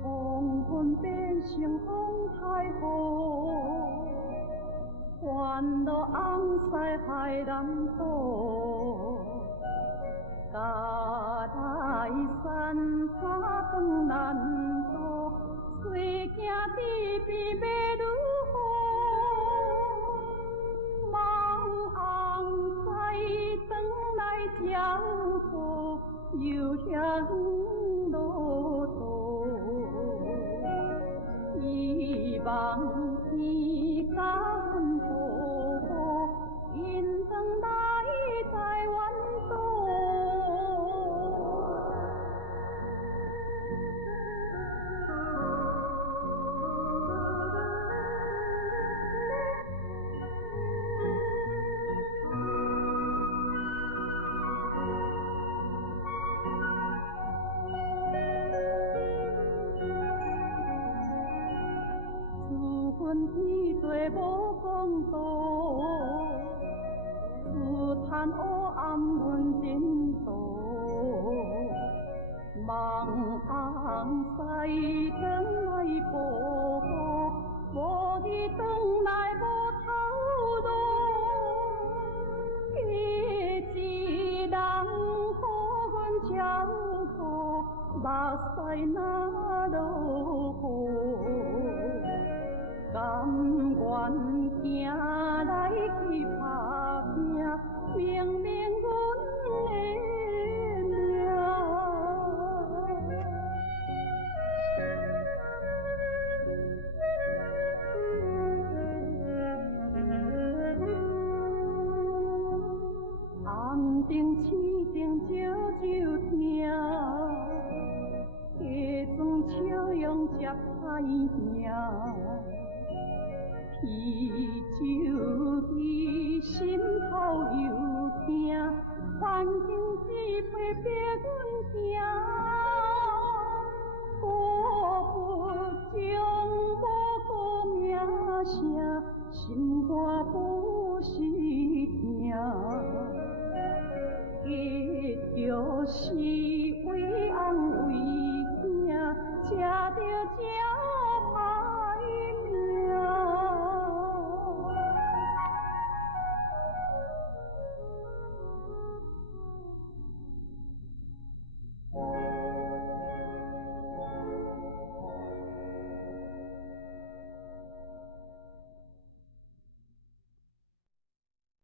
黄昏变成风太后，烦恼红西海南岛。家来山山长难渡，随行地边马女好。望红西转来照顾，又向路途。希望天家分布，因转来台湾岛。天地无公道，自叹黑暗论前途。望红西转来报告，无伊转来无头路。一人互阮照顾，目屎哪落雨？甘愿行来去打拼，明明阮的命。红灯青灯照照听，家庄笑容接歹命。啤酒伊心头又痛，环境只陪阮行。